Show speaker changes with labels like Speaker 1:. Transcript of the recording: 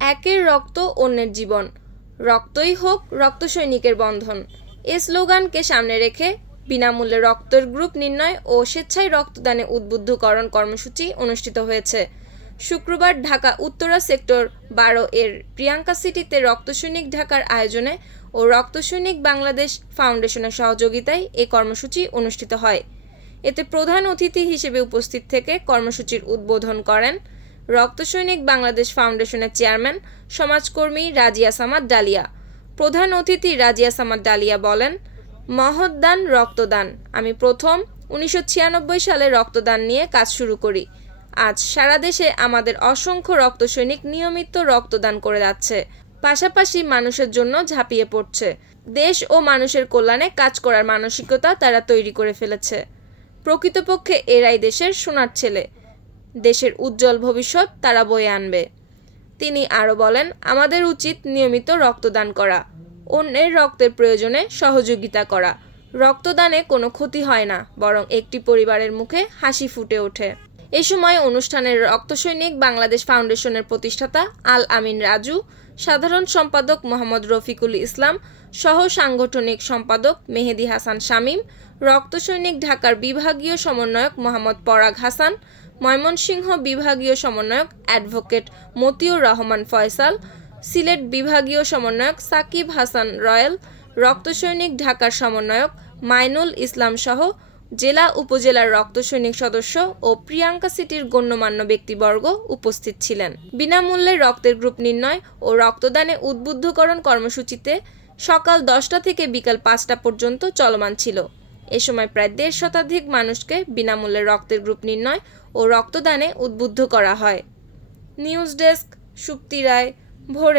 Speaker 1: একের রক্ত অন্যের জীবন। রক্তই হোক রক্ত সৈনিকের বন্ধন। এ স্লোগানকে সামনে রেখে বিনামূল্যে রক্তের গ্রুপ নির্ণয় ও স্বেচ্ছায় রক্তদানে উদ্বুদ্ধকরণ কর্মসূচি অনুষ্ঠিত হয়েছে। শুক্রবার ঢাকা উত্তরা সেক্টর বারো এর প্রিয়াঙ্কা সিটিতে রক্তসৈনিক ঢাকার আয়োজনে ও রক্তসৈনিক বাংলাদেশ ফাউন্ডেশনের সহযোগিতায় এ কর্মসূচি অনুষ্ঠিত হয়। এতে প্রধান অতিথি হিসেবে উপস্থিত থেকে কর্মসূচির উদ্বোধন করেন রক্তসৈনিক বাংলাদেশ ফাউন্ডেশনের চেয়ারম্যান সমাজকর্মী রাজিয়া সামাদ ডালিয়া। প্রধান অতিথি রাজিয়া সামাদ ডালিয়া বলেন মহৎ দান রক্তদান। আমি প্রথম উনিশশো ছিয়ানব্বই সালে রক্তদান নিয়ে কাজ শুরু করি। আজ সারা দেশে আমাদের অসংখ্য রক্ত সৈনিক নিয়মিত রক্তদান করে যাচ্ছে। পাশাপাশি মানুষের জন্য ঝাঁপিয়ে পড়ছে। দেশ ও মানুষের কল্যাণে কাজ করার মানসিকতা তারা তৈরি করে ফেলেছে। প্রকৃতপক্ষে এরাই দেশের সোনার ছেলে। দেশের উজ্জ্বল ভবিষ্যৎ তারা বয়ে আনবে। তিনি আরও বলেন, আমাদের উচিত নিয়মিত রক্তদান করা, অন্যের রক্তের প্রয়োজনে সহযোগিতা করা। রক্তদানে কোনো ক্ষতি হয় না, বরং একটি পরিবারের মুখে হাসি ফুটে ওঠে। এ সময় অনুষ্ঠানের রক্তসৈনিক বাংলাদেশ ফাউন্ডেশনের প্রতিষ্ঠাতা আল আমিন রাজু, সাধারণ সম্পাদক মোহাম্মদ রফিকুল ইসলাম, সহ সাংগঠনিক সম্পাদক মেহেদি হাসান শামীম, রক্তসৈনিক ঢাকার বিভাগীয় সমন্বয়ক মোহাম্মদ পরাগ হাসান ময়মনসিংহ বিভাগীয় সমন্বয়ক অ্যাডভোকেট মতিউর রহমান ফয়সাল, সিলেট বিভাগীয় সমন্বয়ক সাকিব হাসান রয়েল রক্তসৈনিক ঢাকার সমন্বয়ক মাইনুল ইসলাম সহ জেলা উপজেলার রক্তসৈনিক সদস্য ও প্রিয়াঙ্কা সিটির গণ্যমান্য ব্যক্তিবর্গ উপস্থিত ছিলেন। বিনামূল্যে রক্তের গ্রুপ নির্ণয় ও রক্তদানে উদ্বুদ্ধকরণ কর্মসূচিতে সকাল দশটা থেকে বিকাল পাঁচটা পর্যন্ত চলমান ছিল। এ সময় প্রায় দেড় শতাধিক মানুষকে বিনামূল্যে রক্তের গ্রুপ নির্ণয় ও রক্তদানে উদ্বুদ্ধ করা হয়। নিউজ ডেস্ক, সুপ্তি রায়, ভোরের